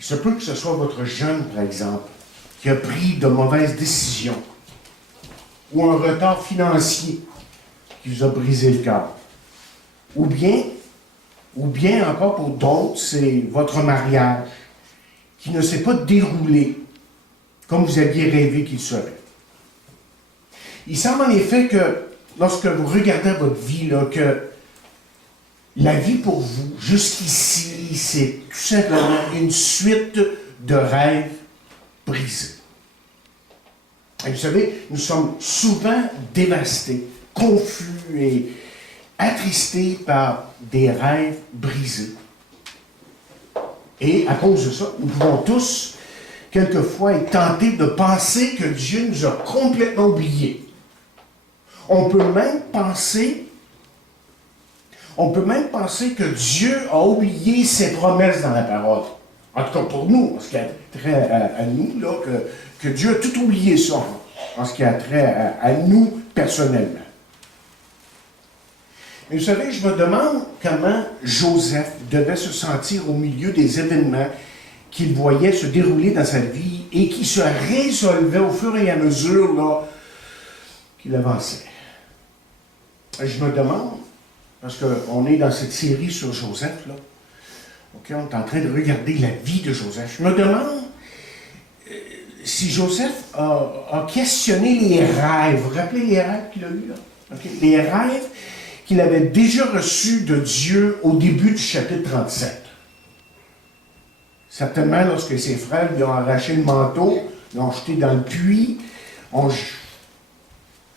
Il se peut que ce soit votre jeune, par exemple, qui a pris de mauvaises décisions ou un retard financier qui vous a brisé le cœur. Ou bien encore pour d'autres, c'est votre mariage qui ne s'est pas déroulé comme vous aviez rêvé qu'il serait. Il semble en effet que lorsque vous regardez votre vie, là, que la vie pour vous, jusqu'ici, c'est tout simplement une suite de rêves brisés. Et vous savez, nous sommes souvent dévastés, confus et attristés par des rêves brisés. Et à cause de ça, nous pouvons tous, quelquefois, être tentés de penser que Dieu nous a complètement oubliés. On peut même penser que Dieu a oublié ses promesses dans la parole. En tout cas pour nous, en ce qui a trait à nous, là, que Dieu a tout oublié ça, en ce qui a trait à nous personnellement. Mais vous savez, je me demande comment Joseph devait se sentir au milieu des événements qu'il voyait se dérouler dans sa vie et qui se résolvaient au fur et à mesure là, qu'il avançait. Je me demande, parce qu'on est dans cette série sur Joseph, là, okay, on est en train de regarder la vie de Joseph. Je me demande si Joseph a questionné les rêves. Vous vous rappelez les rêves qu'il a eus? Là? Okay. Les rêves qu'il avait déjà reçus de Dieu au début du chapitre 37. Certainement, lorsque ses frères lui ont arraché le manteau, l'ont jeté dans le puits, ont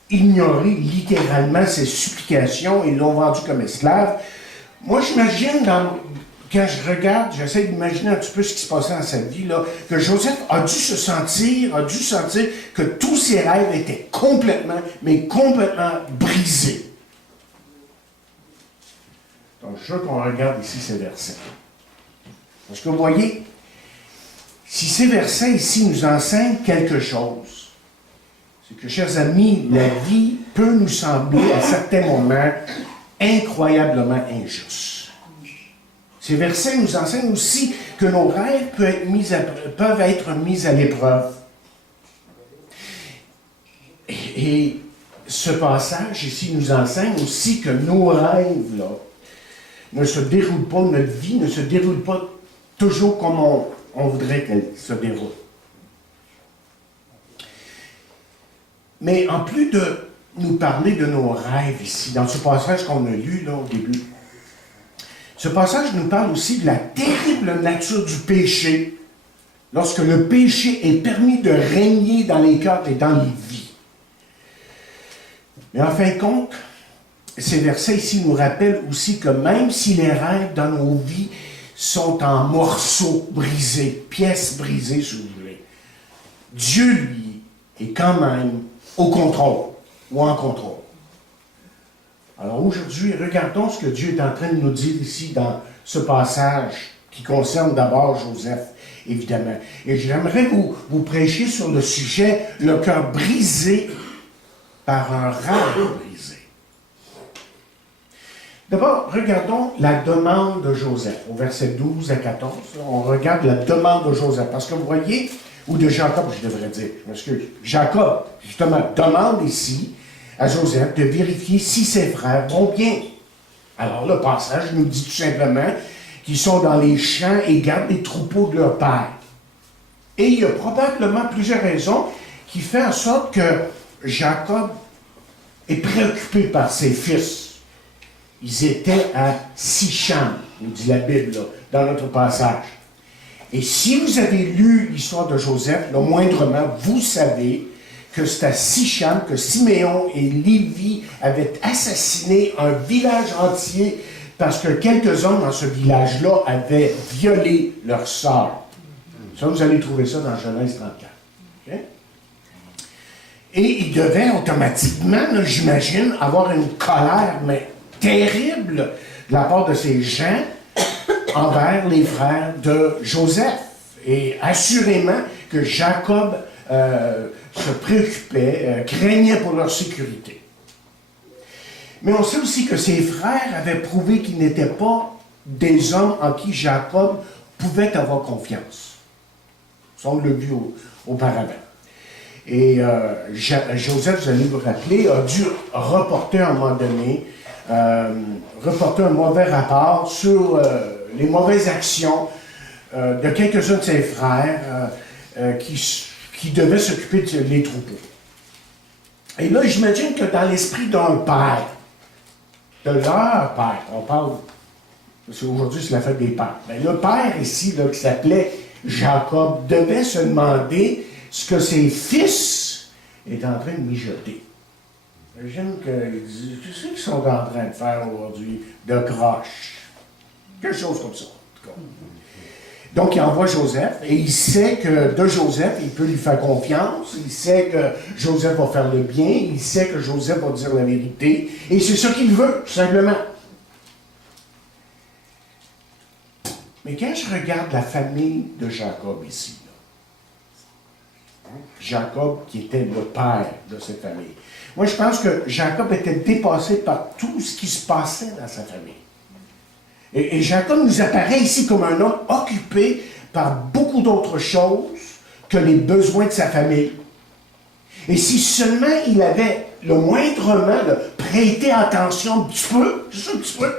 ignoré littéralement ses supplications et l'ont vendu comme esclave. Moi, j'imagine, quand je regarde, j'essaie d'imaginer un petit peu ce qui se passait dans sa vie, là, que Joseph a dû sentir que tous ses rêves étaient complètement brisés. Donc, je veux qu'on regarde ici ces versets. Parce que vous voyez, si ces versets ici nous enseignent quelque chose, c'est que, chers amis, la vie peut nous sembler à certains moments incroyablement injuste. Ces versets nous enseignent aussi que nos rêves peuvent être mis à l'épreuve. Et ce passage ici nous enseigne aussi que nos rêves, là, ne se déroule pas, notre vie ne se déroule pas toujours comme on voudrait qu'elle se déroule. Mais en plus de nous parler de nos rêves ici, dans ce passage qu'on a lu là, au début, ce passage nous parle aussi de la terrible nature du péché, lorsque le péché est permis de régner dans les cœurs et dans les vies. Mais en fin de compte, ces versets ici nous rappellent aussi que même si les rêves dans nos vies sont en morceaux brisés, pièces brisées, si vous voulez, Dieu, lui, est quand même au contrôle, ou en contrôle. Alors aujourd'hui, regardons ce que Dieu est en train de nous dire ici dans ce passage qui concerne d'abord Joseph, évidemment. Et j'aimerais vous prêcher sur le sujet « Le cœur brisé par un rêve brisé ». D'abord, regardons la demande de Joseph. Au verset 12 à 14, on regarde la demande de Joseph. Parce que vous voyez, ou de Jacob, je devrais dire, je m'excuse. Jacob, justement, demande ici à Joseph de vérifier si ses frères vont bien. Alors, le passage nous dit tout simplement qu'ils sont dans les champs et gardent les troupeaux de leur père. Et il y a probablement plusieurs raisons qui font en sorte que Jacob est préoccupé par ses fils. Ils étaient à Sichem, nous dit la Bible, là, dans notre passage. Et si vous avez lu l'histoire de Joseph, là, moindrement, vous savez que c'est à Sichem que Siméon et Lévi avaient assassiné un village entier parce que quelques hommes dans ce village-là avaient violé leur sœur. Ça, vous allez trouver ça dans Genèse 34. Okay? Et ils devaient automatiquement, là, j'imagine, avoir une colère, mais terrible de la part de ces gens envers les frères de Joseph. Et assurément que Jacob se préoccupait, craignait pour leur sécurité. Mais on sait aussi que ses frères avaient prouvé qu'ils n'étaient pas des hommes en qui Jacob pouvait avoir confiance. On l'a vu auparavant. Et Joseph, vous allez vous rappeler, a dû reporter à un moment donné, reporter un mauvais rapport sur les mauvaises actions de quelques-uns de ses frères qui devaient s'occuper des troupeaux. Et là, j'imagine que dans l'esprit d'un père, de leur père, on parle, parce qu'aujourd'hui c'est la fête des pères, mais le père ici, là, qui s'appelait Jacob, devait se demander ce que ses fils étaient en train de mijoter. J'imagine qu'ils disent, qu'est-ce qu'ils sont en train de faire aujourd'hui? De croche. Quelque chose comme ça, en tout cas. Donc, il envoie Joseph, et il sait que de Joseph, il peut lui faire confiance, il sait que Joseph va faire le bien, il sait que Joseph va dire la vérité, et c'est ça qu'il veut, tout simplement. Mais quand je regarde la famille de Jacob ici, Jacob qui était le père de cette famille, moi je pense que Jacob était dépassé par tout ce qui se passait dans sa famille. Et Jacob nous apparaît ici comme un homme occupé par beaucoup d'autres choses que les besoins de sa famille. Et si seulement il avait le moindrement prêté attention un petit peu, juste un petit peu,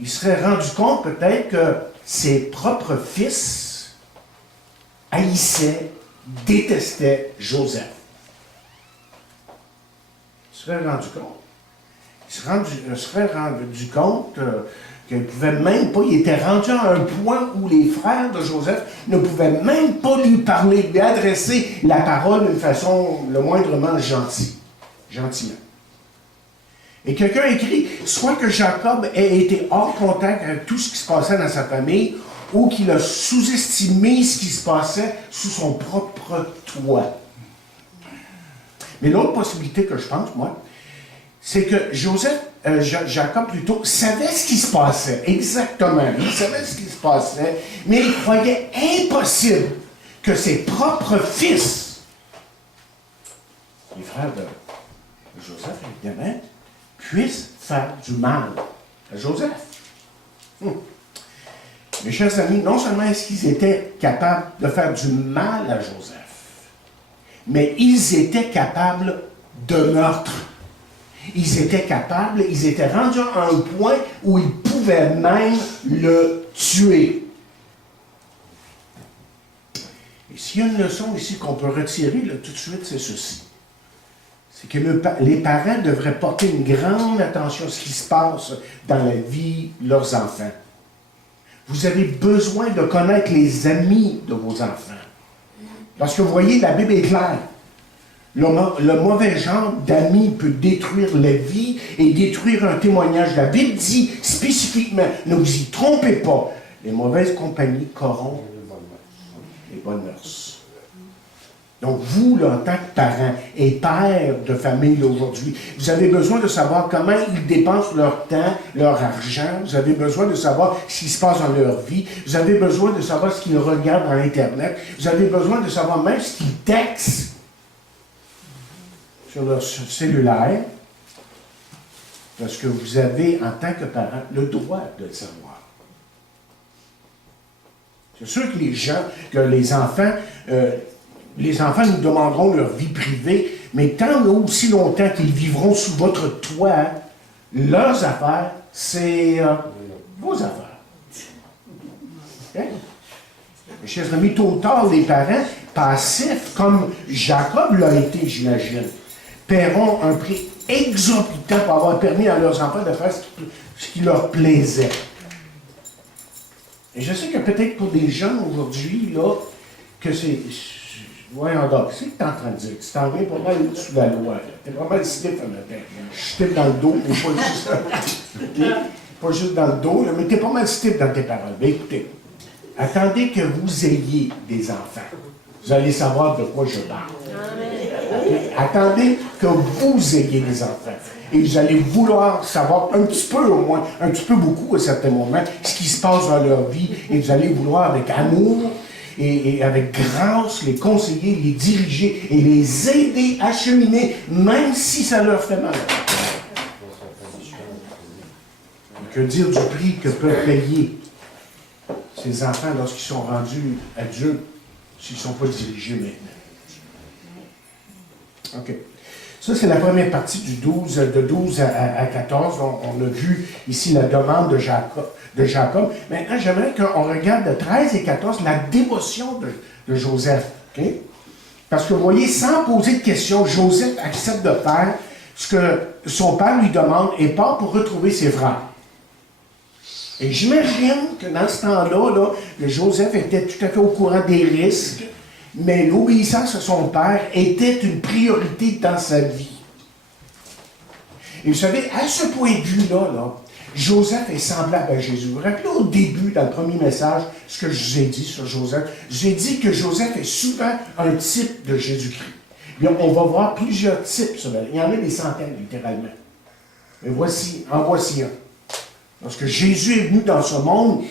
il serait rendu compte peut-être que ses propres fils haïssaient, détestaient Joseph. Il serait rendu compte. Il serait rendu compte qu'il ne pouvait même pas, il était rendu à un point où les frères de Joseph ne pouvaient même pas lui parler, lui adresser la parole d'une façon le moindrement gentiment. Et quelqu'un écrit, soit que Jacob ait été hors contact avec tout ce qui se passait dans sa famille, ou qu'il a sous-estimé ce qui se passait sous son propre toit. Mais l'autre possibilité que je pense, moi, c'est que Jacob plutôt, savait ce qui se passait, exactement. Il savait ce qui se passait, mais il croyait impossible que ses propres fils, les frères de Joseph, évidemment, puissent faire du mal à Joseph. Mes chers amis, non seulement est-ce qu'ils étaient capables de faire du mal à Joseph, mais ils étaient capables de meurtre. Ils étaient rendus à un point où ils pouvaient même le tuer. Et s'il y a une leçon ici qu'on peut retirer là, tout de suite, c'est ceci. C'est que les parents devraient porter une grande attention à ce qui se passe dans la vie de leurs enfants. Vous avez besoin de connaître les amis de vos enfants. Parce que vous voyez, la Bible est claire. Le mauvais genre d'amis peut détruire la vie et détruire un témoignage. La Bible dit spécifiquement, ne vous y trompez pas, les mauvaises compagnies corrompent les bonnes mœurs. Donc vous, là, en tant que parents et pères de famille aujourd'hui, vous avez besoin de savoir comment ils dépensent leur temps, leur argent. Vous avez besoin de savoir ce qui se passe dans leur vie. Vous avez besoin de savoir ce qu'ils regardent dans Internet. Vous avez besoin de savoir même ce qu'ils textent sur leur cellulaire. Parce que vous avez, en tant que parent, le droit de le savoir. C'est sûr que les enfants nous demanderont leur vie privée, mais tant aussi longtemps qu'ils vivront sous votre toit, leurs affaires, c'est vos affaires. Okay? Mes chers amis, tôt ou tard, les parents passifs, comme Jacob l'a été, j'imagine, paieront un prix exorbitant pour avoir permis à leurs enfants de faire ce qui leur plaisait. Et je sais que peut-être pour des jeunes aujourd'hui, là, que c'est... Voyons donc, c'est ce que tu es en train de dire. Tu t'en viens pas mal sous la loi. Tu es pas mal stiff un matin. Stiff dans le dos, mais pas juste, okay? Pas juste dans le dos, là, mais tu es pas mal stiff dans tes paroles. Bien écoutez, attendez que vous ayez des enfants. Vous allez savoir de quoi je parle. Okay? Attendez que vous ayez des enfants. Et vous allez vouloir savoir un petit peu au moins, un petit peu beaucoup à certains moments, ce qui se passe dans leur vie. Et vous allez vouloir avec amour et avec grâce les conseiller, les diriger et les aider à cheminer, même si ça leur fait mal. Et que dire du prix que peuvent payer ces enfants lorsqu'ils sont rendus adultes s'ils ne sont pas dirigés maintenant. OK. Ça, c'est la première partie du 12, de 12 à 14. On a vu ici la demande de Jacob. Maintenant, j'aimerais qu'on regarde de 13 et 14 la dévotion de Joseph. Okay? Parce que vous voyez, sans poser de questions, Joseph accepte de faire ce que son père lui demande et part pour retrouver ses frères. Et j'imagine que dans ce temps-là, Joseph était tout à fait au courant des risques, mais l'obéissance à son père était une priorité dans sa vie. Et vous savez, à ce point de vue-là, Joseph est semblable à Jésus. Vous vous rappelez au début, dans le premier message, ce que je vous ai dit sur Joseph? J'ai dit que Joseph est souvent un type de Jésus-Christ. Bien, on va voir plusieurs types. Il y en a des centaines, littéralement. Mais en voici un. Lorsque Jésus est venu dans ce monde,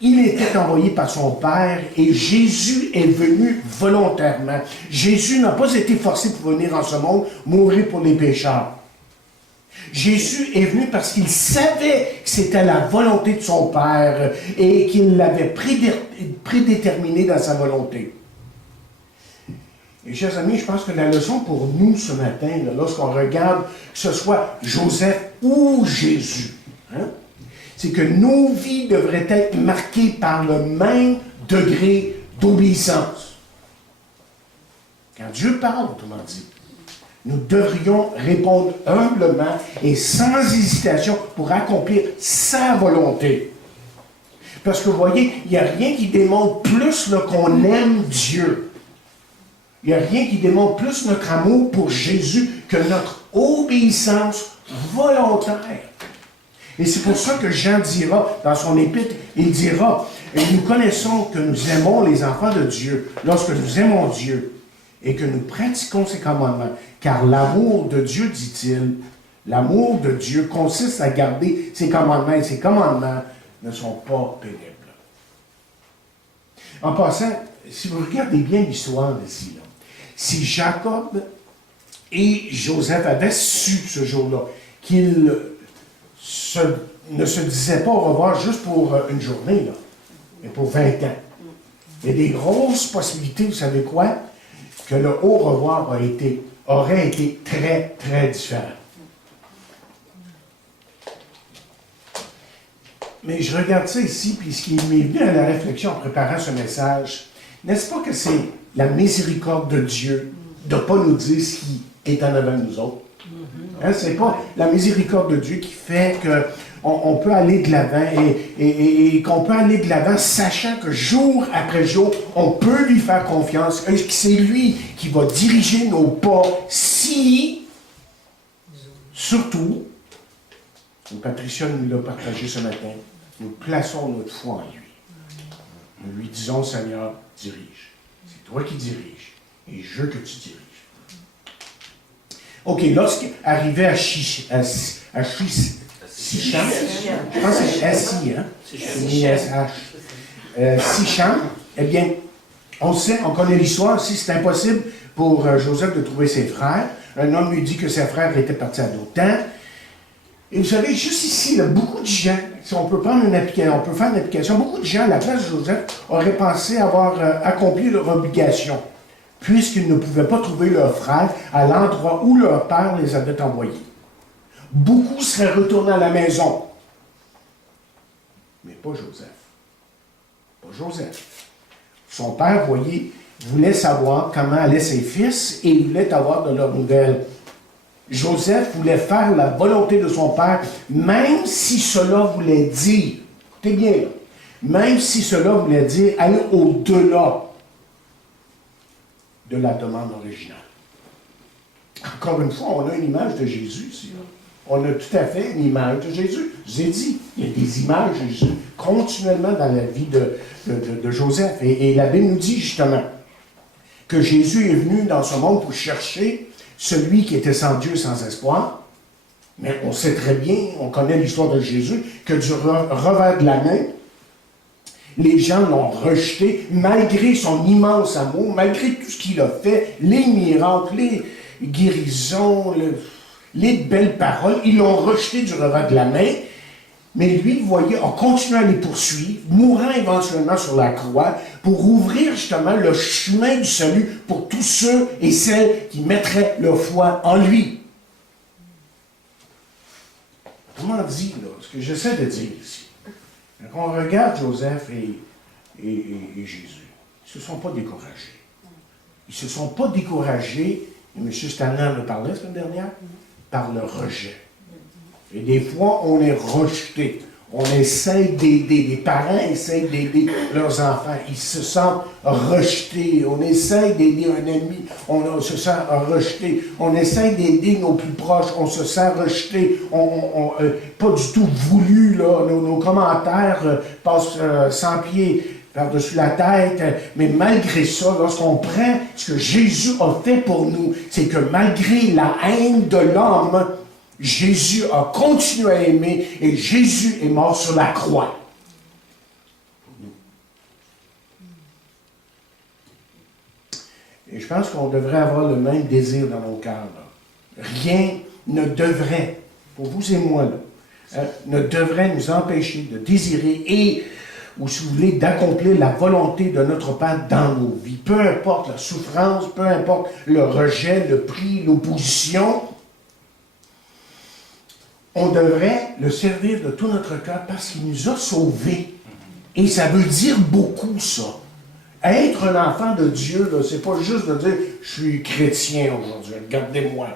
il était envoyé par son Père et Jésus est venu volontairement. Jésus n'a pas été forcé pour venir dans ce monde, mourir pour les pécheurs. Jésus est venu parce qu'il savait que c'était la volonté de son Père et qu'il l'avait prédéterminé dans sa volonté. Et chers amis, je pense que la leçon pour nous ce matin, lorsqu'on regarde que ce soit Joseph ou Jésus, c'est que nos vies devraient être marquées par le même degré d'obéissance. Quand Dieu parle, autrement dit, nous devrions répondre humblement et sans hésitation pour accomplir sa volonté. Parce que vous voyez, il n'y a rien qui démontre plus qu'on aime Dieu. Il n'y a rien qui démontre plus notre amour pour Jésus que notre obéissance volontaire. Et c'est pour ça que Jean dira, dans son épître, il dira, « Nous connaissons que nous aimons les enfants de Dieu lorsque nous aimons Dieu et que nous pratiquons ses commandements. Car l'amour de Dieu, dit-il, l'amour de Dieu consiste à garder ses commandements et ses commandements ne sont pas pénibles. » En passant, si vous regardez bien l'histoire ici, si Jacob et Joseph avaient su ce jour-là qu'ils ne se disaient pas au revoir juste pour une journée, mais pour 20 ans. Il y a des grosses possibilités, vous savez quoi? Que le au revoir aurait été très, très différent. Mais je regarde ça ici, puis ce qui m'est venu à la réflexion en préparant ce message, n'est-ce pas que c'est la miséricorde de Dieu de ne pas nous dire ce qui est en avant de nous autres? C'est pas la miséricorde de Dieu qui fait qu'on peut aller de l'avant et qu'on peut aller de l'avant sachant que jour après jour, on peut lui faire confiance. C'est lui qui va diriger nos pas si, surtout, Patricia nous l'a partagé ce matin, nous plaçons notre foi en lui. Nous lui disons, Seigneur, dirige. C'est toi qui diriges et je veux que tu diriges. OK, lorsqu'il arrivait à Shichem, je pense que c'est Assi, Shichem, eh bien, on connaît l'histoire aussi, c'est impossible pour Joseph de trouver ses frères. Un homme lui dit que ses frères étaient partis à d'autres temps. Et vous savez, juste ici, là, beaucoup de gens, si on peut prendre une application, on peut faire une application, beaucoup de gens, à la place de Joseph, auraient pensé avoir accompli leur obligation, puisqu'ils ne pouvaient pas trouver leurs frères à l'endroit où leur père les avait envoyés. Beaucoup seraient retournés à la maison. Mais pas Joseph. Pas Joseph. Son père, voyez, voulait savoir comment allaient ses fils et il voulait avoir de leurs nouvelles. Joseph voulait faire la volonté de son père, même si cela voulait dire, écoutez bien, là, même si cela voulait dire aller au-delà de la demande originale. Encore une fois, on a une image de Jésus ici. Là. On a tout à fait une image de Jésus. Je vous ai dit, il y a des images de Jésus continuellement dans la vie de Joseph. Et la Bible nous dit justement que Jésus est venu dans ce monde pour chercher celui qui était sans Dieu, sans espoir. Mais on sait très bien, on connaît l'histoire de Jésus, que du revers de la main, les gens l'ont rejeté, malgré son immense amour, malgré tout ce qu'il a fait, les miracles, les guérisons, les belles paroles, ils l'ont rejeté du revers de la main. Mais lui, vous voyez, a continué à les poursuivre, mourant éventuellement sur la croix, pour ouvrir justement le chemin du salut pour tous ceux et celles qui mettraient leur foi en lui. Comment dit, là, ce que j'essaie de dire ici, quand on regarde Joseph et Jésus, ils ne se sont pas découragés. Ils ne se sont pas découragés, et M. Stanley en a parlé la semaine dernière, par le rejet. Et des fois, on est rejeté. On essaie d'aider. Les parents essayent d'aider leurs enfants. Ils se sentent rejetés. On essaie d'aider un ennemi. On se sent rejeté. On essaie d'aider nos plus proches. On se sent rejeté. Pas du tout voulu. Là. Nos commentaires passent 100 pieds par-dessus la tête. Mais malgré ça, lorsqu'on prend ce que Jésus a fait pour nous, c'est que malgré la haine de l'homme, Jésus a continué à aimer et Jésus est mort sur la croix. Et je pense qu'on devrait avoir le même désir dans nos cœurs. Là. Rien ne devrait, pour vous et moi, là, ne devrait nous empêcher de désirer et, ou si vous voulez, d'accomplir la volonté de notre Père dans nos vies. Peu importe la souffrance, peu importe le rejet, le prix, l'opposition, on devrait le servir de tout notre cœur parce qu'il nous a sauvés. Et ça veut dire beaucoup, ça. Être un enfant de Dieu, c'est pas juste de dire « je suis chrétien aujourd'hui, regardez-moi ».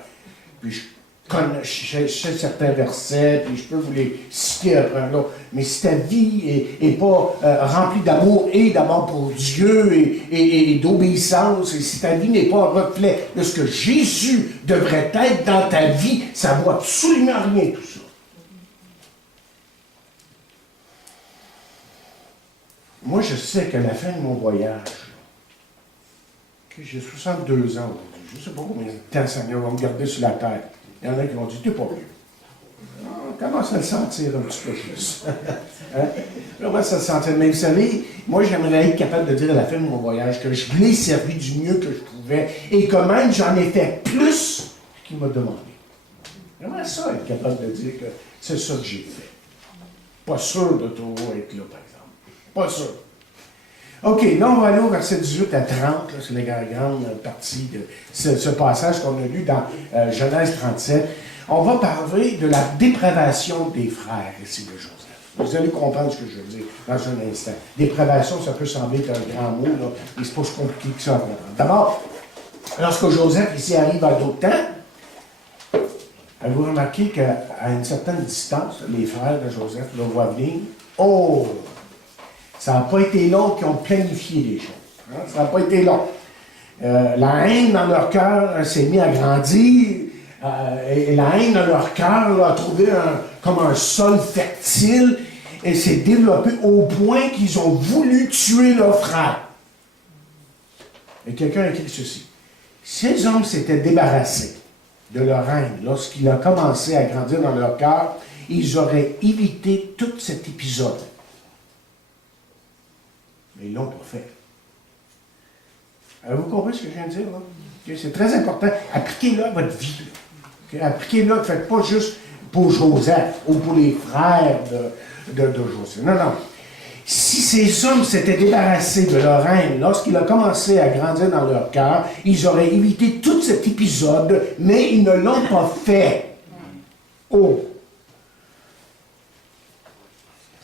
Puis je sais certains versets, puis je peux vous les citer après un autre. Mais si ta vie n'est pas remplie d'amour et d'abord pour Dieu et d'obéissance, et si ta vie n'est pas un reflet de ce que Jésus devrait être dans ta vie, ça ne vaut absolument rien tout ça. Moi, je sais qu'à la fin de mon voyage, j'ai 62 ans aujourd'hui, je ne sais pas combien de temps le Seigneur va me garder sur la terre. Il y en a qui vont dire, t'es pas vieux. On commence à le sentir un petit peu plus. Hein? On commence à le sentir. Mais vous savez, moi, j'aimerais être capable de dire à la fin de mon voyage que je l'ai servi du mieux que je pouvais et que même j'en ai fait plus qu'il m'a demandé. J'aimerais ça être capable de dire que c'est ça que j'ai fait. Pas sûr de toujours être là, par exemple. Pas sûr. OK, là, on va aller au verset 18 à 30. C'est la grande partie de ce passage qu'on a lu dans Genèse 37. On va parler de la dépravation des frères ici de Joseph. Vous allez comprendre ce que je veux dire dans un instant. Dépravation, ça peut sembler être un grand mot, là, mais c'est pas si compliqué que ça à comprendre. D'abord, lorsque Joseph ici arrive à d'autres temps, avez-vous remarqué qu'à une certaine distance, les frères de Joseph le voient venir? Oh! Ça n'a pas été long qu'ils ont planifié les choses. Hein? Ça n'a pas été long. La haine dans leur cœur s'est mise à grandir. Et la haine dans leur cœur a trouvé comme un sol fertile et s'est développée au point qu'ils ont voulu tuer leur frère. Et quelqu'un a écrit ceci. Ces hommes s'étaient débarrassés de leur haine lorsqu'il a commencé à grandir dans leur cœur, ils auraient évité tout cet épisode. Mais ils ne l'ont pas fait. Avez-vous compris ce que je viens de dire, là? Okay, c'est très important. Appliquez-le à votre vie. Okay? Appliquez-le, ne faites pas juste pour Joseph ou pour les frères de Joseph. Non, non. Si ces hommes s'étaient débarrassés de leur haine lorsqu'il a commencé à grandir dans leur cœur, ils auraient évité tout cet épisode, mais ils ne l'ont pas fait. Oh!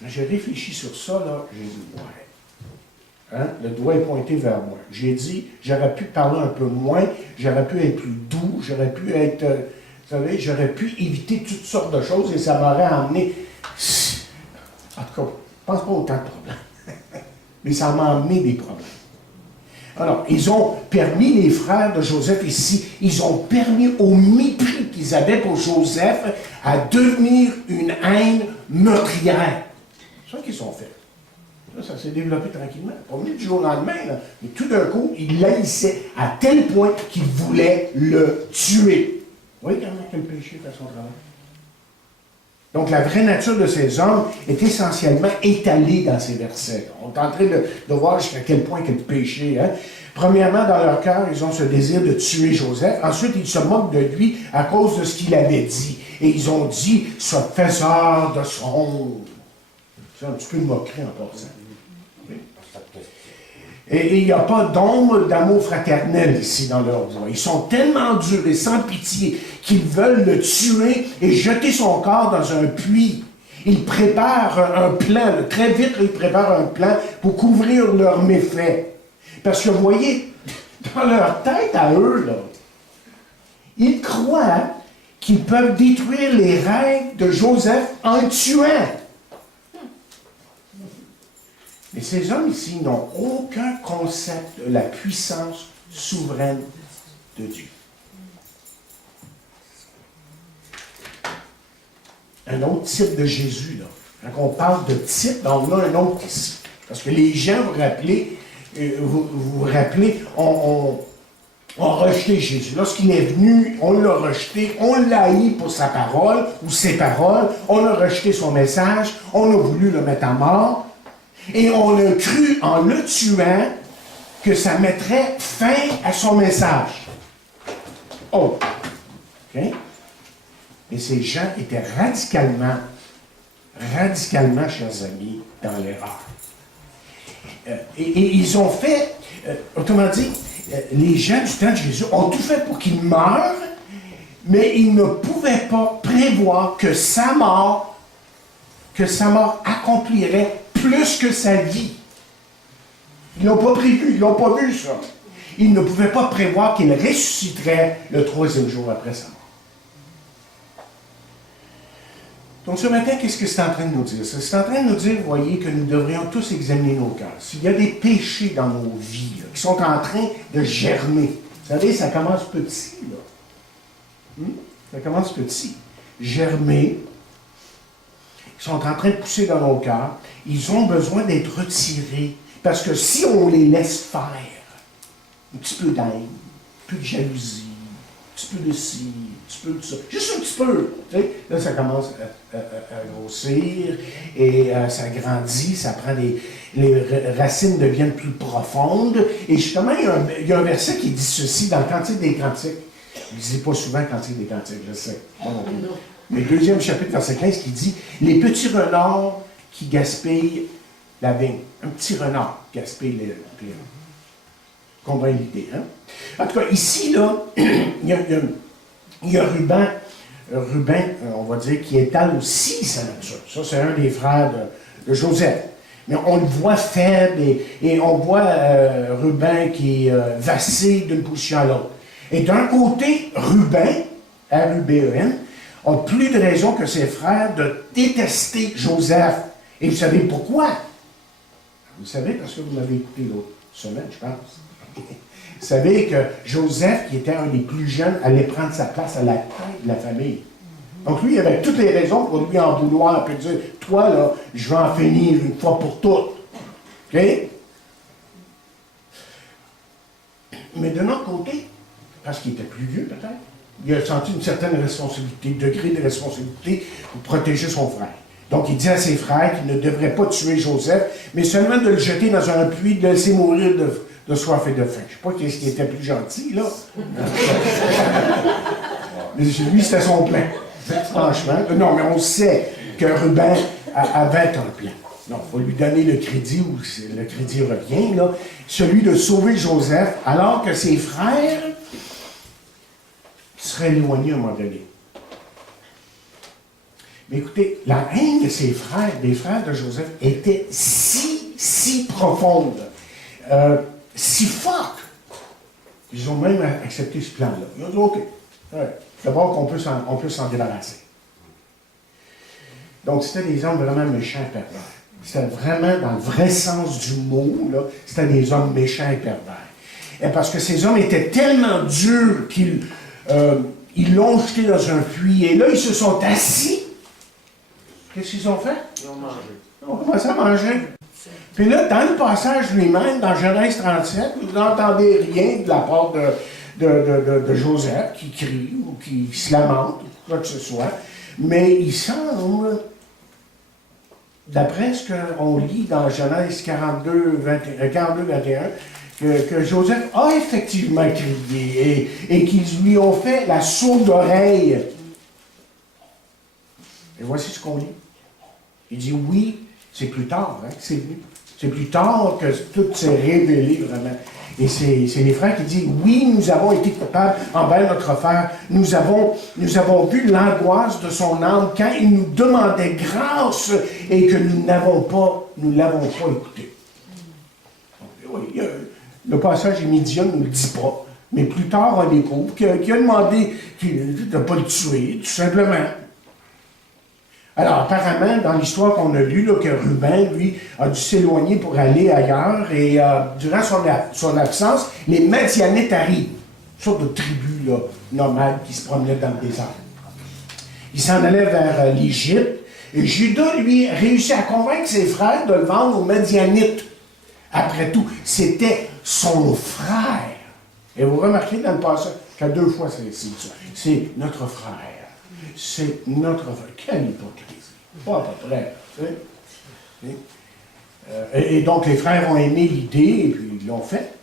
J'ai réfléchi sur ça, là, j'ai dit, ouais. Hein? Le doigt est pointé vers moi. J'ai dit, j'aurais pu parler un peu moins, j'aurais pu être plus doux, j'aurais pu être, vous savez, j'aurais pu éviter toutes sortes de choses et ça m'aurait amené, en tout cas, je ne pense pas autant de problèmes, mais ça m'a amené des problèmes. Alors, ils ont permis, les frères de Joseph ici, ils ont permis au mépris qu'ils avaient pour Joseph à devenir une haine meurtrière. C'est ça qu'ils ont fait. Ça s'est développé tranquillement. Pas venu du jour au lendemain, là. Mais tout d'un coup, il l'haïssait à tel point qu'il voulait le tuer. Vous voyez quand même quel péché fait son travail? Donc, la vraie nature de ces hommes est essentiellement étalée dans ces versets. On est en train de voir jusqu'à quel point que le péché. Hein? Premièrement, dans leur cœur, ils ont ce désir de tuer Joseph. Ensuite, ils se moquent de lui à cause de ce qu'il avait dit. Et ils ont dit, sois faiseur de songe. C'est un petit peu une moquerie en passant. Et il n'y a pas d'ombre d'amour fraternel ici dans leur voix. Ils sont tellement durs et sans pitié qu'ils veulent le tuer et jeter son corps dans un puits. Ils préparent un plan, très vite ils préparent un plan pour couvrir leurs méfaits. Parce que vous voyez, dans leur tête à eux, là, ils croient qu'ils peuvent détruire les rêves de Joseph en le tuant. Mais ces hommes ici n'ont aucun concept de la puissance souveraine de Dieu. Un autre type de Jésus, là. Quand on parle de type, on a un autre ici. Parce que les gens, vous vous rappelez, ont rejeté Jésus. Lorsqu'il est venu, on l'a rejeté, on l'a haï pour sa parole, ou ses paroles, on a rejeté son message, on a voulu le mettre à mort. Et on a cru, en le tuant, que ça mettrait fin à son message. Oh! OK? Et ces gens étaient radicalement, chers amis, dans l'erreur. Et ils ont fait, autrement dit, les gens du temps de Jésus ont tout fait pour qu'il meure, mais ils ne pouvaient pas prévoir que sa mort accomplirait plus que sa vie. Ils n'ont pas prévu, ils n'ont pas vu ça. Ils ne pouvaient pas prévoir qu'il ressusciterait le 3e jour après sa mort. Donc ce matin, qu'est-ce que c'est en train de nous dire? C'est en train de nous dire, vous voyez, que nous devrions tous examiner nos cœurs. S'il y a des péchés dans nos vies là, qui sont en train de germer, vous savez, ça commence petit, là. Ça commence petit. Germer. Ils sont en train de pousser dans nos cœurs. Ils ont besoin d'être retirés. Parce que si on les laisse faire, un petit peu d'aide, un peu de jalousie, un petit peu de ci, un petit peu de ça, juste un petit peu, tu sais, là ça commence à grossir et ça grandit, ça prend les racines deviennent plus profondes. Et justement, il y a un verset qui dit ceci dans le Cantique des Cantiques. Je ne disais pas souvent Cantique des Cantiques, je sais. Mais 2e chapitre, verset 15, qui dit « Les petits renards qui gaspillent la vigne. » Un petit renard qui gaspille la vigne. Comprenez l'idée, hein? En tout cas, ici, là, il y a Ruben, on va dire, qui étale aussi sa nature. Ça, c'est un des frères de Joseph. Mais on le voit faible et on voit Ruben qui est vacille d'une position à l'autre. Et d'un côté, Ruben, R-U-B-E-N, a plus de raison que ses frères de détester Joseph. Et vous savez pourquoi? Vous savez parce que vous m'avez écouté l'autre semaine, je pense. Vous savez que Joseph, qui était un des plus jeunes, allait prendre sa place à la tête de la famille. Donc lui, il avait toutes les raisons pour lui en vouloir et dire, toi, là, je vais en finir une fois pour toutes. OK? Mais de notre côté, parce qu'il était plus vieux peut-être, il a senti une certaine responsabilité, degré de responsabilité pour protéger son frère. Donc il dit à ses frères qu'il ne devrait pas tuer Joseph, mais seulement de le jeter dans un puits, de le laisser mourir de soif et de faim. Je ne sais pas qui était plus gentil, là. Mais lui, c'était son plan. Franchement. Non, mais on sait que Ruben avait un plan. Non, il faut lui donner le crédit, ou le crédit revient, là. Celui de sauver Joseph, alors que ses frères seraient éloignés à un moment donné. Mais écoutez, la haine de ses frères, des frères de Joseph, était si profonde, si forte. Ils ont même accepté ce plan-là. Ils ont dit, OK, d'abord qu'on peut s'en débarrasser. Donc, c'était des hommes vraiment méchants et pervers. C'était vraiment, dans le vrai sens du mot, là, c'était des hommes méchants et pervers. Et parce que ces hommes étaient tellement durs qu'ils l'ont jeté dans un puits. Et là, ils se sont assis. Qu'est-ce qu'ils ont fait? Ils ont mangé. Ils ont commencé à manger. Puis là, dans le passage lui-même, dans Genèse 37, vous n'entendez rien de la part de Joseph qui crie ou qui se lamente, ou quoi que ce soit. Mais il semble, d'après ce qu'on lit dans Genèse 42-21, que Joseph a effectivement crié et qu'ils lui ont fait la sourde oreille. Et voici ce qu'on lit. Il dit oui, c'est plus tard, hein, que c'est venu. C'est plus tard que tout s'est révélé vraiment. Et c'est les frères qui disent, oui, nous avons été coupables envers notre frère. Nous avons vu l'angoisse de son âme quand il nous demandait grâce et que nous l'avons pas écouté. Oui, le passage immédiat ne nous le dit pas. Mais plus tard, on découvre qu'il a demandé de ne pas le tuer, tout simplement. Alors, apparemment, dans l'histoire qu'on a lue, que Ruben, lui, a dû s'éloigner pour aller ailleurs, et durant son absence, les Madianites arrivent, une sorte de tribu là, nomade qui se promenait dans le désert. Ils s'en allaient vers l'Égypte, et Judas, lui, réussit à convaincre ses frères de le vendre aux Madianites. Après tout, c'était son frère. Et vous remarquez dans le passage qu'à 2 fois, c'est notre frère. C'est notre frère. Quelle hypocrisie. Pas à peu près. Et donc, les frères ont aimé l'idée, et puis ils l'ont fait.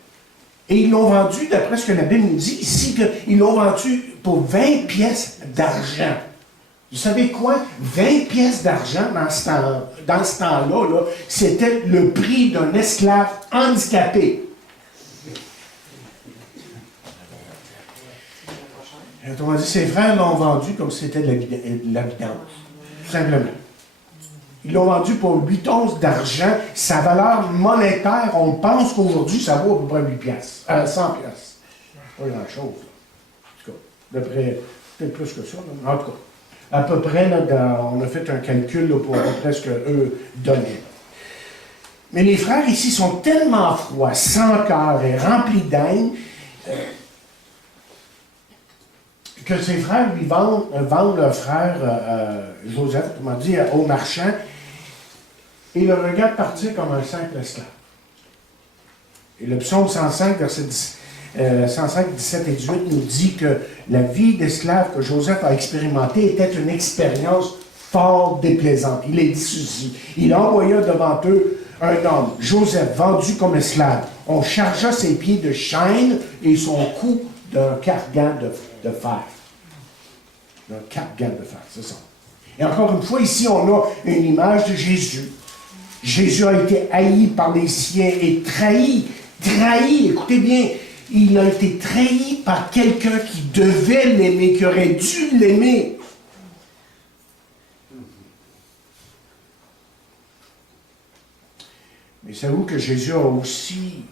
Et ils l'ont vendu, d'après ce que la Bible nous dit ici, qu'ils l'ont vendu pour 20 pièces d'argent. Vous savez quoi? 20 pièces d'argent dans ce temps-là, là, c'était le prix d'un esclave handicapé. Autrement dit, ses frères l'ont vendu comme si c'était de la vidange. Tout simplement. Ils l'ont vendu pour 8 onces d'argent. Sa valeur monétaire, on pense qu'aujourd'hui, ça vaut à peu près 8 piastres. 100 piastres. Pas grand-chose. En tout cas, d'après, peut-être plus que ça. Là. En tout cas, à peu près, là, on a fait un calcul là, pour à peu près ce qu'eux donnaient. Mais les frères ici sont tellement froids, sans cœur et remplis d'haine, que ses frères lui vendent leur frère Joseph, comment dire, au marchand, et le regardent partir comme un simple esclave. Et le psaume 105, verset 105, 17 et 18 nous dit que la vie d'esclave que Joseph a expérimentée était une expérience fort déplaisante. Il est dit ceci. Il envoya devant eux un homme, Joseph, vendu comme esclave. On chargea ses pieds de chaînes et son cou d'un cargan de fer. D'un cargan de fer, c'est ça. Et encore une fois, ici, on a une image de Jésus. Jésus a été haï par les siens et trahi, écoutez bien, il a été trahi par quelqu'un qui devait l'aimer, qui aurait dû l'aimer. Mais savez-vous que Jésus a aussi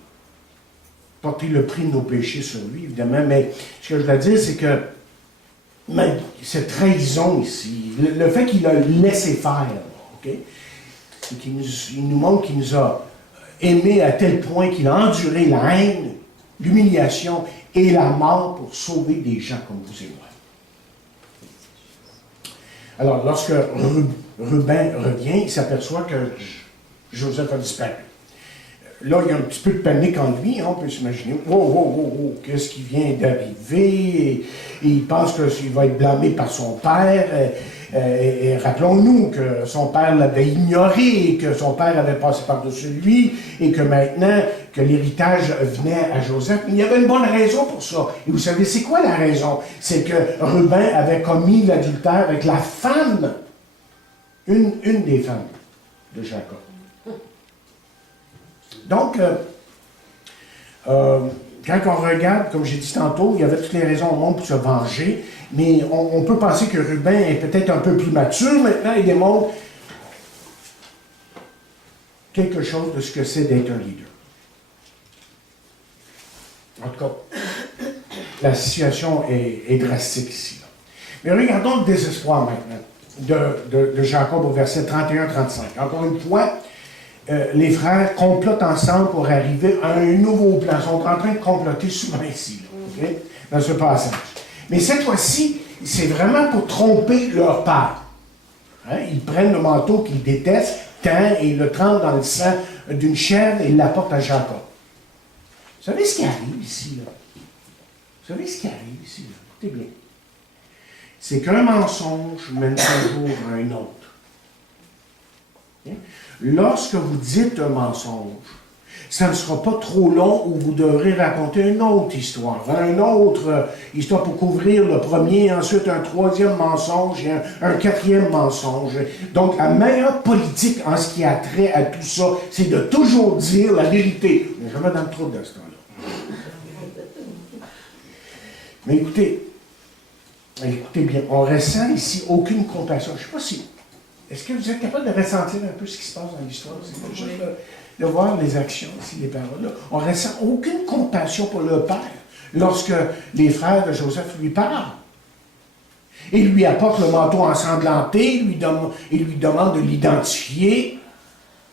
porté le prix de nos péchés sur lui, évidemment, mais ce que je veux dire, c'est que même cette trahison ici, le fait qu'il a laissé faire, ok, c'est qu'il nous montre qu'il nous a aimés à tel point qu'il a enduré la haine, l'humiliation et la mort pour sauver des gens comme vous et moi. Alors, lorsque Ruben revient, il s'aperçoit que Joseph a disparu. Là, il y a un petit peu de panique en lui, hein, on peut s'imaginer. Wow, qu'est-ce qui vient d'arriver? Et il pense qu'il va être blâmé par son père. Et rappelons-nous que son père l'avait ignoré, que son père avait passé par-dessus lui, et que maintenant, que l'héritage venait à Joseph. Il y avait une bonne raison pour ça. Et vous savez, c'est quoi la raison? C'est que Ruben avait commis l'adultère avec la femme, une des femmes de Jacob. Donc, quand on regarde, comme j'ai dit tantôt, il y avait toutes les raisons au monde pour se venger, mais on peut penser que Ruben est peut-être un peu plus mature maintenant et démontre quelque chose de ce que c'est d'être un leader. En tout cas, la situation est drastique ici. Là. Mais regardons le désespoir maintenant de Jacob au verset 31-35. Encore une fois, les frères complotent ensemble pour arriver à un nouveau plan. Ils sont en train de comploter souvent ici, là, okay, dans ce passage. Mais cette fois-ci, c'est vraiment pour tromper leur père. Hein? Ils prennent le manteau qu'ils détestent tant et le trempent dans le sang d'une chèvre et l'apportent à Jacob. Vous savez ce qui arrive ici, là? Vous savez ce qui arrive ici, là? Écoutez bien. c'est qu'un mensonge mène toujours à un autre. Lorsque vous dites un mensonge, ça ne sera pas trop long où vous devrez raconter une autre histoire, une autre histoire pour couvrir le premier, ensuite un troisième mensonge et un quatrième mensonge. Donc, la meilleure politique en ce qui a trait à tout ça, c'est de toujours dire la vérité. On n'est jamais dans le trouble de ce temps-là. Mais écoutez bien, on ressent ici aucune compassion. Je ne sais pas si... Est-ce que vous êtes capable de ressentir un peu ce qui se passe dans l'histoire? C'est juste de voir les actions, ici, les paroles. On ne ressent aucune compassion pour le père lorsque les frères de Joseph lui parlent. Et lui apportent le manteau ensanglanté, il lui demande de l'identifier.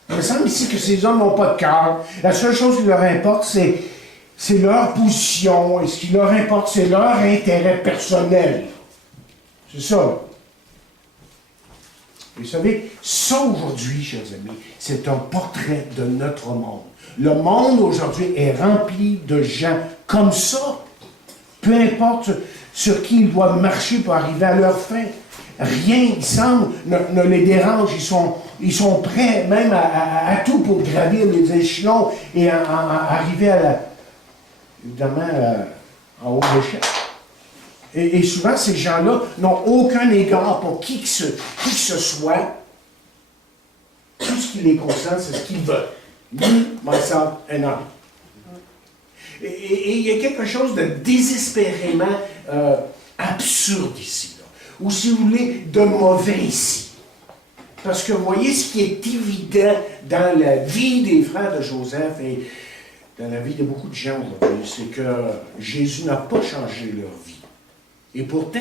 Il me semble ici que ces hommes n'ont pas de cœur. La seule chose qui leur importe, c'est leur position. Et ce qui leur importe, c'est leur intérêt personnel. C'est ça. Vous savez, ça aujourd'hui, chers amis, c'est un portrait de notre monde. Le monde aujourd'hui est rempli de gens comme ça. Peu importe sur qui ils doivent marcher pour arriver à leur fin. Rien, il semble, ne les dérange. Ils sont prêts même à tout pour gravir les échelons et arriver évidemment, en haut de l'échelle. Et souvent, ces gens-là n'ont aucun égard pour qui que ce soit. Tout ce qui les concerne, c'est ce qu'ils veulent. Me, myself, and I. Et il y a quelque chose de désespérément absurde ici. Là. Ou si vous voulez, de mauvais ici. Parce que vous voyez, ce qui est évident dans la vie des frères de Joseph et dans la vie de beaucoup de gens aujourd'hui, c'est que Jésus n'a pas changé leur vie. Et pourtant,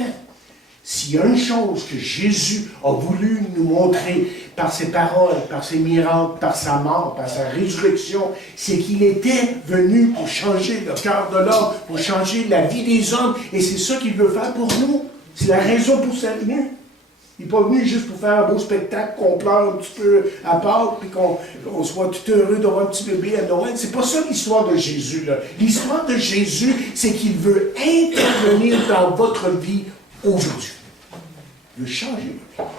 s'il y a une chose que Jésus a voulu nous montrer par ses paroles, par ses miracles, par sa mort, par sa résurrection, c'est qu'il était venu pour changer le cœur de l'homme, pour changer la vie des hommes, et c'est ça qu'il veut faire pour nous. C'est la raison pour sa venue. Il n'est pas venu juste pour faire un beau spectacle, qu'on pleure un petit peu à Pâques, puis qu'on soit tout heureux d'avoir un petit bébé à Noël. C'est pas ça l'histoire de Jésus, là. L'histoire de Jésus, c'est qu'il veut intervenir dans votre vie aujourd'hui. Il veut changer votre vie.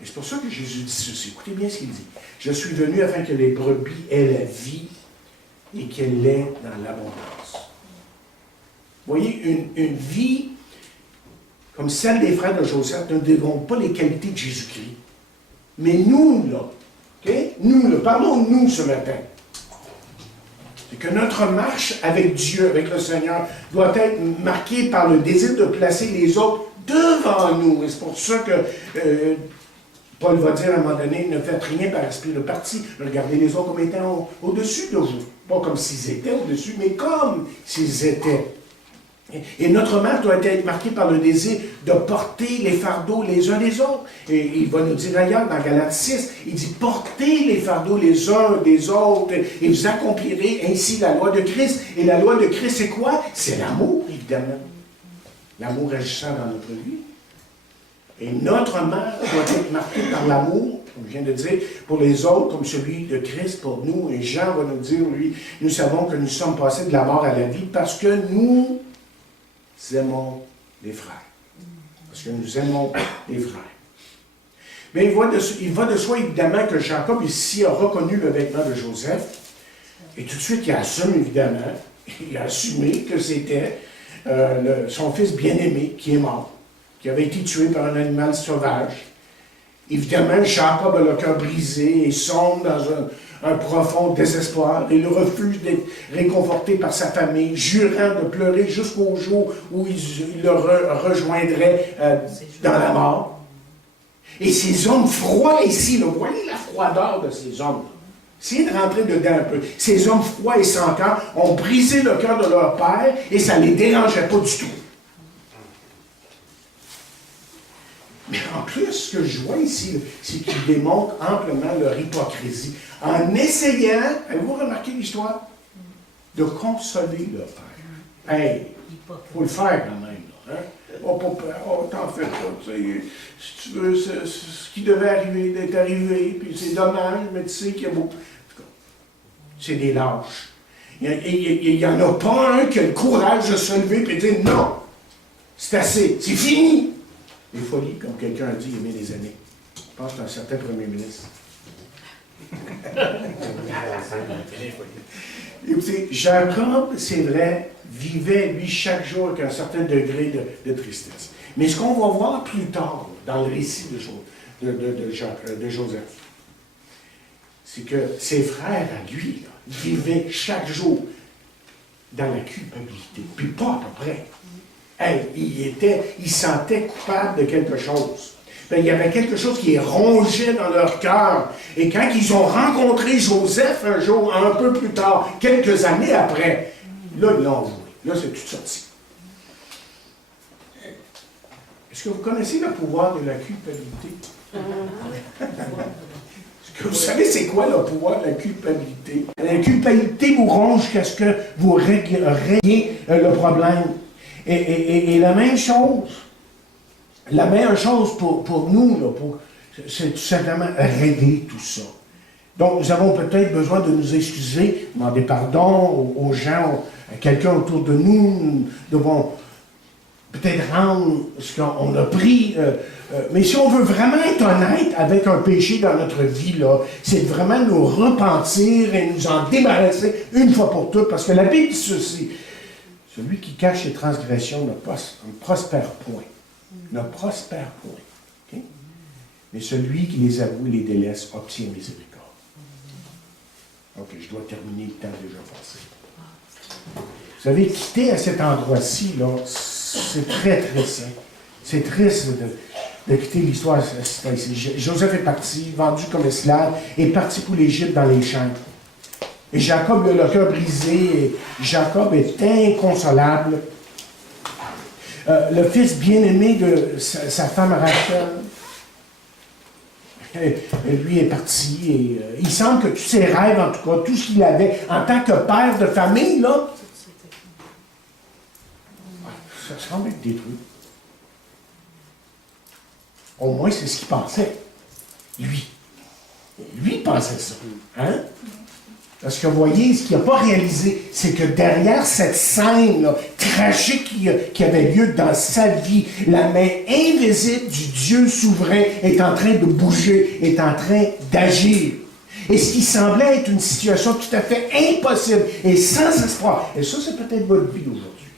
Et c'est pour ça que Jésus dit ceci. Écoutez bien ce qu'il dit. Je suis venu afin que les brebis aient la vie et qu'elle l'ait dans l'abondance. Vous voyez, une vie comme celle des frères de Joseph, ne développons pas les qualités de Jésus-Christ. Mais nous, là, okay? Nous, là, parlons-nous ce matin. C'est que notre marche avec Dieu, avec le Seigneur, doit être marquée par le désir de placer les autres devant nous. Et c'est pour ça que Paul va dire à un moment donné, ne faites rien par esprit de parti. Regardez les autres comme étant au-dessus de vous. Pas comme s'ils étaient au-dessus, mais comme s'ils étaient. Et notre marche doit être marquée par le désir de porter les fardeaux les uns des autres. Et il va nous dire ailleurs, dans Galates 6, il dit, portez les fardeaux les uns des autres, et vous accomplirez ainsi la loi de Christ. Et la loi de Christ, c'est quoi? C'est l'amour, évidemment. L'amour agissant dans notre vie. Et notre marche doit être marquée par l'amour, comme je viens de dire, pour les autres, comme celui de Christ pour nous. Et Jean va nous dire, lui, nous savons que nous sommes passés de la mort à la vie parce que nous aimons les frères. Parce que nous aimons les frères. Mais il va de soi, évidemment, que Jacob, ici, a reconnu le vêtement de Joseph. Et tout de suite, il assume, évidemment, il a assumé que c'était son fils bien-aimé qui est mort, qui avait été tué par un animal sauvage. Évidemment, Jacob a le cœur brisé et sombre dans un profond désespoir. Il refuse d'être réconforté par sa famille, jurant de pleurer jusqu'au jour où il le rejoindrait dans la mort. Et ces hommes froids ici, là, vous voyez la froideur de ces hommes. Essayez de rentrer dedans un peu. Ces hommes froids et sans cœur ont brisé le cœur de leur père et ça ne les dérangeait pas du tout. Mais en plus, ce que je vois ici, c'est qu'ils démontrent amplement leur hypocrisie. En essayant, avez-vous remarqué l'histoire? De consoler leur père. Hey, il faut le faire quand même. Là, hein? Oh, papa, oh, t'en fais pas. Si tu veux, ce qui devait arriver, d'être arrivé, puis c'est dommage, mais tu sais qu'il y a beaucoup. C'est des lâches. Il n'y en a pas un qui a le courage de se lever et de dire non. C'est assez. C'est fini. Les folies, comme quelqu'un a dit, il y a des années. Je pense que c'est un certain premier ministre. Écoutez, Jacob, c'est vrai, vivait, lui, chaque jour avec un certain degré de tristesse. Mais ce qu'on va voir plus tard dans le récit de Joseph, c'est que ses frères à lui, là, vivaient chaque jour dans la culpabilité. Puis pas à peu près. Hey, il sentait coupable de quelque chose. Ben, il y avait quelque chose qui rongeait dans leur cœur. Et quand ils ont rencontré Joseph un jour, un peu plus tard, quelques années après, là, ils l'ont joué. Là, c'est tout sorti. Est-ce que vous connaissez le pouvoir de la culpabilité? Est-ce que vous savez c'est quoi le pouvoir de la culpabilité? La culpabilité vous ronge jusqu'à ce que vous régliez le problème. Et la même chose, pour nous, là, c'est tout simplement régler tout ça. Donc, nous avons peut-être besoin de nous excuser, demander pardon aux gens, à quelqu'un autour de nous. Nous devons peut-être rendre ce qu'on a pris. Mais si on veut vraiment être honnête avec un péché dans notre vie, là, c'est de vraiment nous repentir et nous en débarrasser une fois pour toutes. Parce que la Bible dit ceci. Celui qui cache ses transgressions ne prospère point. Ne prospère point. Okay? Mais celui qui les avoue et les délaisse obtient miséricorde. Ok, je dois terminer, le temps déjà passé. Vous savez, quitter à cet endroit-ci, là, c'est très triste. Hein? C'est triste de quitter l'histoire. Joseph est parti, vendu comme esclave, est parti pour l'Égypte dans les champs. Et Jacob a le cœur brisé, et Jacob est inconsolable. Le fils bien-aimé de sa femme Rachel, lui est parti, et il semble que tous ses rêves, en tout cas, tout ce qu'il avait en tant que père de famille, là, ça semble être détruit. Au moins, c'est ce qu'il pensait. Lui. Lui pensait ça. Hein? Parce que vous voyez, ce qu'il n'a pas réalisé, c'est que derrière cette scène là, tragique qui avait lieu dans sa vie, la main invisible du Dieu souverain est en train de bouger, est en train d'agir. Et ce qui semblait être une situation tout à fait impossible et sans espoir. Et ça, c'est peut-être votre vie aujourd'hui.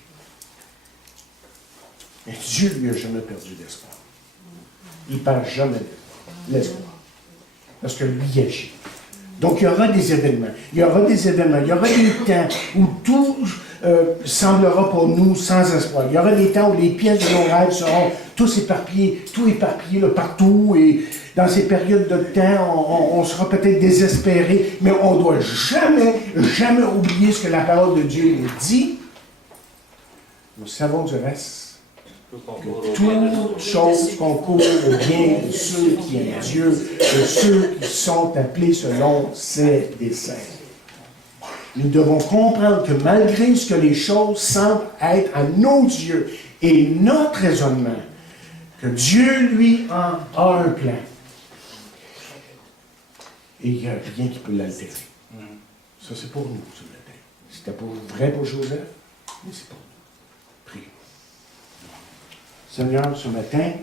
Mais Dieu lui a jamais perdu d'espoir. Il ne perd jamais l'espoir. Parce que lui agit. Donc, il y aura des événements. Il y aura des temps où tout semblera pour nous sans espoir. Il y aura des temps où les pièces de nos rêves seront tous éparpillées, tout éparpillé là, partout. Et dans ces périodes de temps, on sera peut-être désespéré, mais on ne doit jamais oublier ce que la parole de Dieu nous dit. Nous savons du reste. Que toute chose concourt au bien de ceux qui aiment Dieu, de ceux qui sont appelés selon ses desseins. Nous devons comprendre que malgré ce que les choses semblent être à nos yeux et notre raisonnement, que Dieu, lui, en a un plan. Et il n'y a rien qui peut l'altérer. Ça, c'est pour nous, ce matin. C'était vrai pour Joseph, mais c'est pour nous. Prions. Seigneur, ce matin,